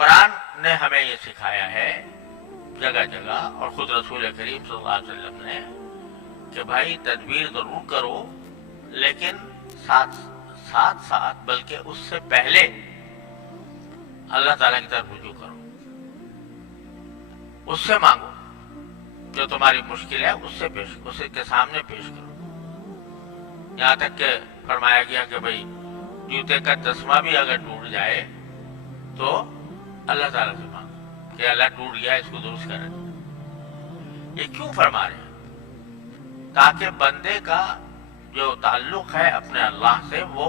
قرآن نے ہمیں یہ سکھایا ہے جگہ جگہ، اور خود رسول کریم صلی اللہ علیہ وسلم نے، کہ بھائی تدبیر ضرور کرو، لیکن ساتھ ساتھ بلکہ اس سے پہلے اللہ تعالیٰ کی طرف رجوع کرو، اس سے مانگو، جو تمہاری مشکل ہے اس کے سامنے پیش کرو۔ یہاں تک کہ فرمایا گیا کہ بھائی جوتے کا تسمہ بھی اگر ٹوٹ جائے تو اللہ تعالیٰ سے مانگو کہ اللہ ٹوٹ گیا، اس کو درست کر دے۔ یہ کیوں فرما رہے ہیں؟ تاکہ بندے کا جو تعلق ہے اپنے اللہ سے وہ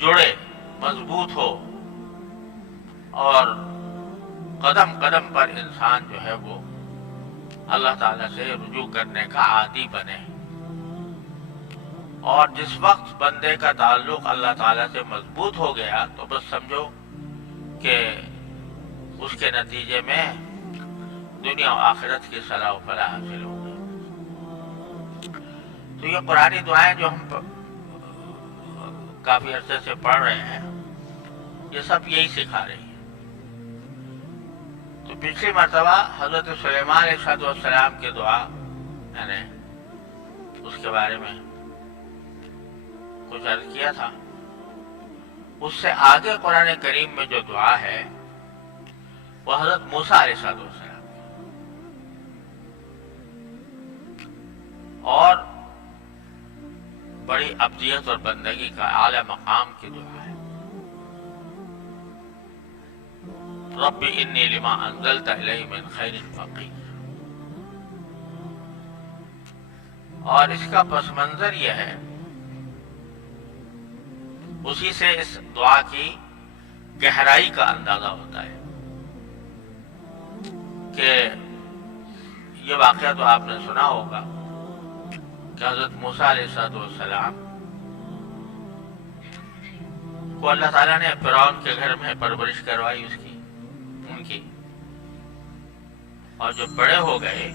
جڑے، مضبوط ہو، اور قدم قدم پر انسان جو ہے وہ اللہ تعالیٰ سے رجوع کرنے کا عادی بنے۔ اور جس وقت بندے کا تعلق اللہ تعالیٰ سے مضبوط ہو گیا تو بس سمجھو کہ اس کے نتیجے میں دنیا و آخرت کی صلاح و فلاح حاصل ہو گئی۔ تو یہ قرآنی دعائیں جو ہم کافی عرصے سے پڑھ رہے ہیں، یہ سب یہی سکھا رہی ہیں۔ تو پچھلی مرتبہ حضرت سلیمان علیہ السلام کی دعا، میں نے اس کے بارے میں کچھ عرض کیا تھا۔ اس سے آگے قرآن کریم میں جو دعا ہے وہ حضرت موسیٰ علیہ السلام اور بڑی ابدیت اور بندگی کا اعلی مقام کی دعا ہے۔ رب انی لما انزلت الی من خیر فقیر۔ اور اس کا پس منظر یہ ہے، اسی سے اس دعا کی گہرائی کا اندازہ ہوتا ہے کہ یہ واقعہ تو آپ نے سنا ہوگا کہ حضرت موسیٰ علیہ السلام کو اللہ تعالیٰ نے فرعون کے گھر میں پرورش کروائی ان کی، اور جب بڑے ہو گئے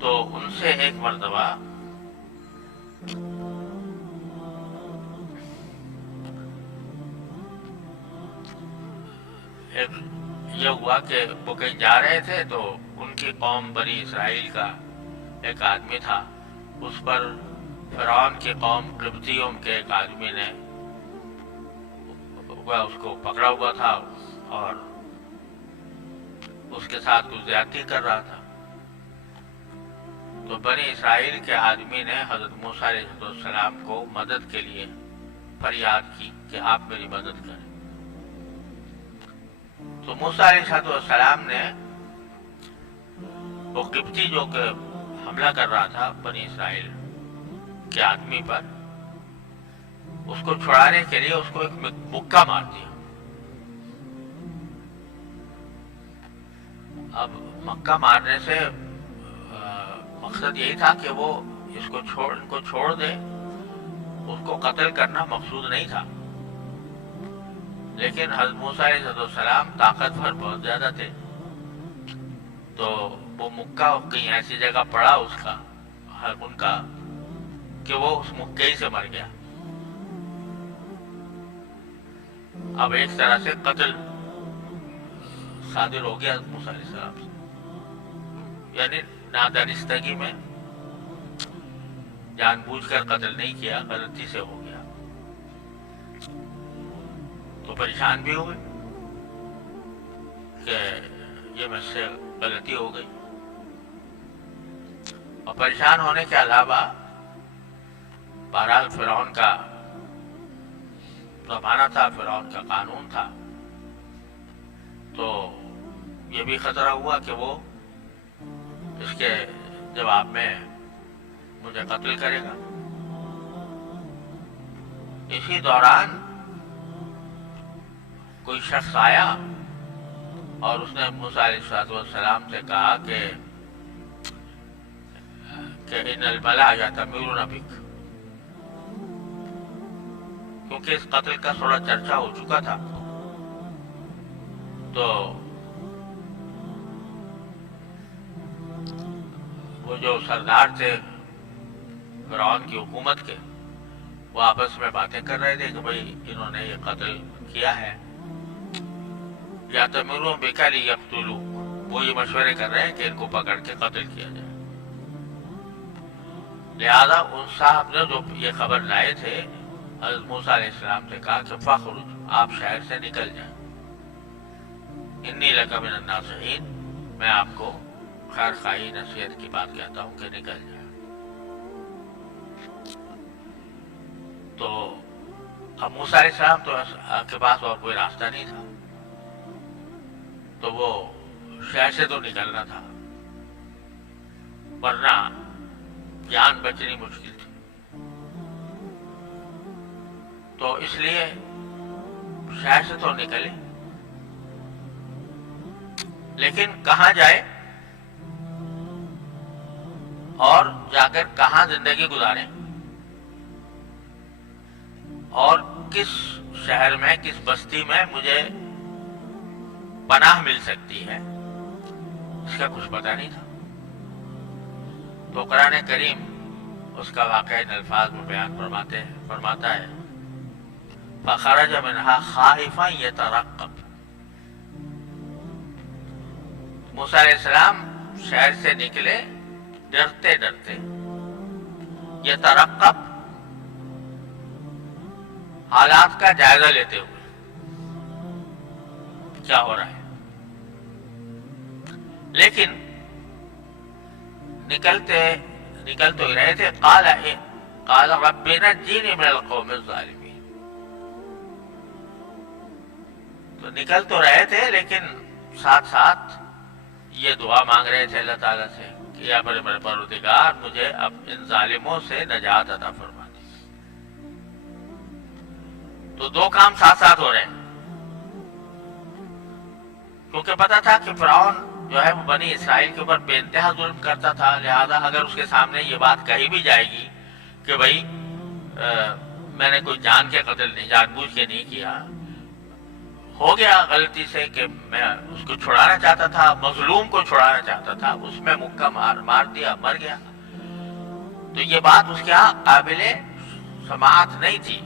تو ان سے ایک مرتبہ یہ ہوا کہ وہ کہیں جا رہے تھے تو ان کی قوم بنی اسرائیل کا ایک آدمی تھا، اس پر فرعون کی قوم قبطیوں کے ایک آدمی نے اس کو پکڑا ہوا تھا اور اس کے ساتھ کچھ زیادتی کر رہا تھا۔ تو بنی اسرائیل کے آدمی نے حضرت موسیٰ علیہ السلام کو مدد کے لیے فریاد کی کہ آپ میری مدد کریں۔ تو موسیٰ علیہ السلام نے وہ قبطی جو کہ حملہ کر رہا تھا بنی اسرائیل کے آدمی پر، اس کو چھڑانے کے لیے اس کو ایک مکہ مار دیا۔ اب مکہ مارنے سے مقصد یہی تھا کہ وہ ان کو چھوڑ دے، اس کو قتل کرنا مقصود نہیں تھا، لیکن حضرت موسیٰ علیہ السلام طاقتور بہت زیادہ تھے، تو وہ مکہ کہیں ایسی جگہ پڑا ان کا کہ وہ اس مکے ہی سے مر گیا۔ اب ایک طرح سے قتل صادر ہو گیا موسیٰ علیہ السلام سے، یعنی نادانستگی میں، جان بوجھ کر قتل نہیں کیا، غلطی سے ہو گیا۔ تو پریشان بھی ہوئے کہ یہ مجھ سے غلطی ہو گئی، اور پریشان ہونے کے علاوہ بہرحال فرعون کا زمانہ تھا، فرعون کا قانون تھا، تو یہ بھی خطرہ ہوا کہ وہ اس کے جواب میں مجھے قتل کرے گا۔ اسی دوران کوئی شخص آیا اور اس نے موسیٰ علیہ السلام سے کہا کہ ان الملا یأتمرون بک، کیونکہ اس قتل کا تھوڑا چرچا ہو چکا تھا، تو وہ جو سردار تھے فرعون کی حکومت کے، وہ آپس میں باتیں کر رہے تھے کہ بھئی انہوں نے یہ قتل کیا ہے یا تمرون بک لیقتلوک، وہ یہ مشورے کر رہے ہیں کہ ان کو پکڑ کے قتل کیا جائے۔ لہذا ان صاحب نے جو یہ خبر لائے تھے حضرت موسیٰ علیہ السلام سے کہا کہ فخرج، آپ شہر سے نکل جائیں، انی لک من الناصحین، میں آپ کو خیر خواہی نصیحت کی بات کہتا ہوں کہ نکل جائیں۔ تو اب موسیٰ علیہ السلام تو کے پاس اور کوئی راستہ نہیں تھا، تو وہ شہر سے تو نکلنا تھا، ورنہ جان بچنی مشکل تھی۔ تو اس لیے شہر سے تو نکلے، لیکن کہاں جائے اور جا کر کہاں زندگی گزاریں، اور کس شہر میں کس بستی میں مجھے پناہ مل سکتی ہے، اس کا کچھ پتہ نہیں تھا۔ تو قرآن کریم اس کا واقعہ ان الفاظ میں بیان فرماتا ہے فخرج منها خائفا يترقب، موسیٰ علیہ السلام شہر سے نکلے ڈرتے ڈرتے، یترقب حالات کا جائزہ لیتے ہوئے کیا ہو رہا ہے، لیکن نکل تو ہی رہے تھے۔ قال رب نجنی من القوم الظالمین، تو نکل تو رہے تھے لیکن ساتھ ساتھ یہ دعا مانگ رہے تھے اللہ تعالیٰ سے کہ یا میرے پروردگار مجھے اب ان ظالموں سے نجات عطا فرما دے۔ تو دو کام ساتھ ساتھ ہو رہے ہیں، کیونکہ پتا تھا کہ فرعون جو ہے وہ بنی اسرائیل کے اوپر بے انتہا ظلم کرتا تھا، لہذا اگر اس کے سامنے یہ بات کہی بھی جائے گی کہ بھائی میں نے کوئی جان کے قتل نہیں، جان بوجھ کے نہیں کیا، ہو گیا غلطی سے کہ میں اس کو چھڑانا چاہتا تھا، مظلوم کو چھڑانا چاہتا تھا، اس میں مکہ مار دیا، مر گیا، تو یہ بات اس کے ہاں قابل سماعت نہیں تھی،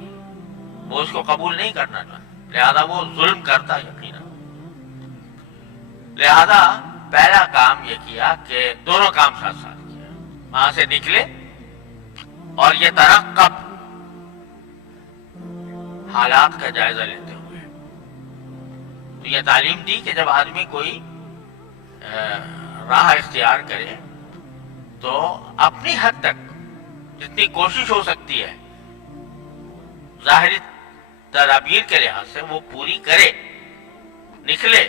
وہ اس کو قبول نہیں کرنا تھا، لہذا وہ ظلم کرتا یقینا۔ لہذا پہلا کام یہ کیا کہ دونوں کام ساتھ ساتھ کیا، وہاں سے نکلے اور یہ ترقب حالات کا جائزہ لیتے ہوئے۔ تو یہ تعلیم دی کہ جب آدمی کوئی راہ اختیار کرے تو اپنی حد تک جتنی کوشش ہو سکتی ہے ظاہری تدابیر کے لحاظ سے وہ پوری کرے، نکلے،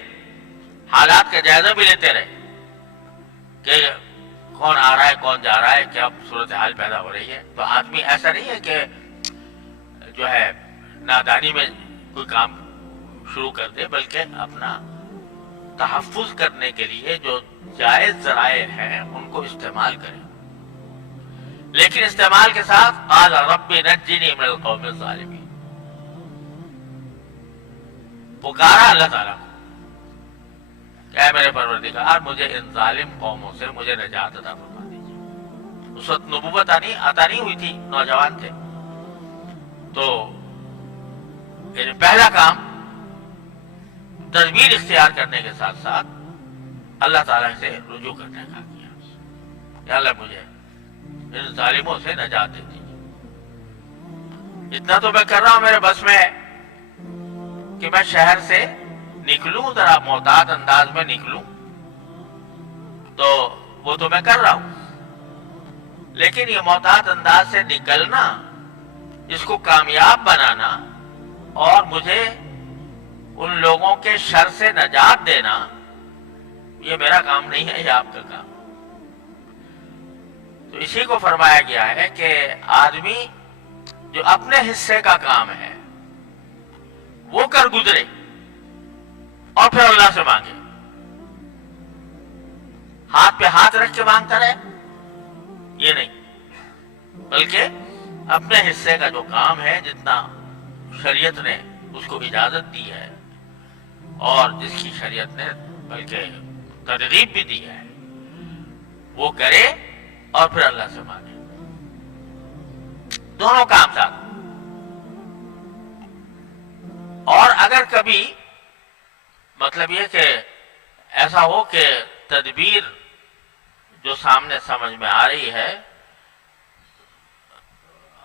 حالات کا جائزہ بھی لیتے رہے کہ کون آ رہا ہے کون جا رہا ہے، کیا صورتحال پیدا ہو رہی ہے۔ تو آدمی ایسا نہیں ہے کہ جو ہے نادانی میں کوئی کام شروع کر دے، بلکہ اپنا تحفظ کرنے کے لیے جو جائز ذرائع ہیں ان کو استعمال کرے، لیکن استعمال کے ساتھ قال رب نجنی من القوم الظالمین، پکارا اللہ تعالیٰ کو کہ اے میرے پروردگار مجھے ان ظالم قوموں سے مجھے نجات عطا فرما دیجیے۔ اس وقت نبوت عطا نہیں ہوئی تھی، نوجوان تھے، تو یعنی پہلا کام تدبیر اختیار کرنے کے ساتھ ساتھ اللہ تعالیٰ سے رجوع کرنے کا کیا، یا اللہ مجھے ان ظالموں سے نجات دے دیجیے۔ اتنا تو میں کر رہا ہوں میرے بس میں کہ میں شہر سے نکلوں، ذرا محتاط انداز میں نکلوں، تو وہ تو میں کر رہا ہوں، لیکن یہ محتاط انداز سے نکلنا، اس کو کامیاب بنانا اور مجھے ان لوگوں کے شر سے نجات دینا، یہ میرا کام نہیں ہے، یہ آپ کا کام۔ تو اسی کو فرمایا گیا ہے کہ آدمی جو اپنے حصے کا کام ہے وہ کر گزرے اور پھر اللہ سے مانگے، ہاتھ پہ ہاتھ رکھ کے مانگتا رہے، یہ نہیں، بلکہ اپنے حصے کا جو کام ہے، جتنا شریعت نے اس کو اجازت دی ہے اور جس کی شریعت نے بلکہ ترغیب بھی دی ہے، وہ کرے اور پھر اللہ سے مانگے، دونوں کام ساتھ۔ اور اگر کبھی مطلب یہ کہ ایسا ہو کہ تدبیر جو سامنے سمجھ میں آ رہی ہے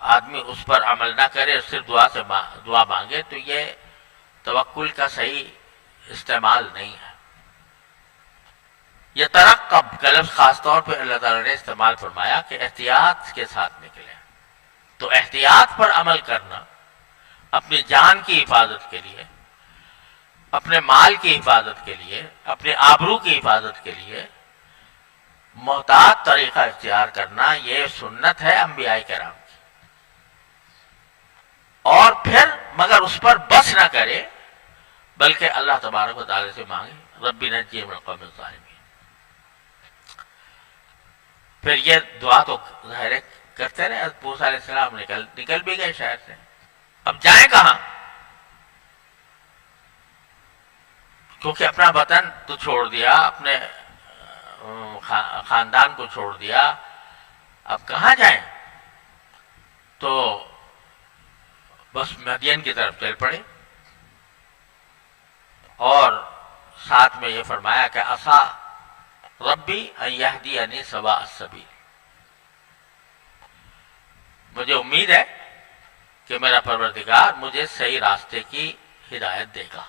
آدمی اس پر عمل نہ کرے، صرف دعا مانگے، تو یہ توکل کا صحیح استعمال نہیں ہے۔ یہ ترقب کا لفظ خاص طور پہ اللہ تعالیٰ نے استعمال فرمایا کہ احتیاط کے ساتھ نکلے، تو احتیاط پر عمل کرنا اپنی جان کی حفاظت کے لیے، اپنے مال کی حفاظت کے لیے، اپنے آبرو کی حفاظت کے لیے محتاط طریقہ اختیار کرنا، یہ سنت ہے انبیاء کرام کی۔ اور پھر مگر اس پر بس نہ کرے بلکہ اللہ تبارک و تعالی سے مانگے ربی نجی من القوم الظالمین۔ پھر یہ دعا تو ظاہر ہے کرتے رہے، موسیٰ علیہ السلام نکل بھی گئے شہر سے، اب جائیں کہاں؟ کیونکہ اپنا وطن تو چھوڑ دیا، اپنے خاندان کو چھوڑ دیا، اب کہاں جائیں؟ تو بس مدین کی طرف چل پڑے، اور ساتھ میں یہ فرمایا کہ عسیٰ ربی ان یہدینی سواء السبیل، مجھے امید ہے کہ میرا پروردگار مجھے صحیح راستے کی ہدایت دے گا۔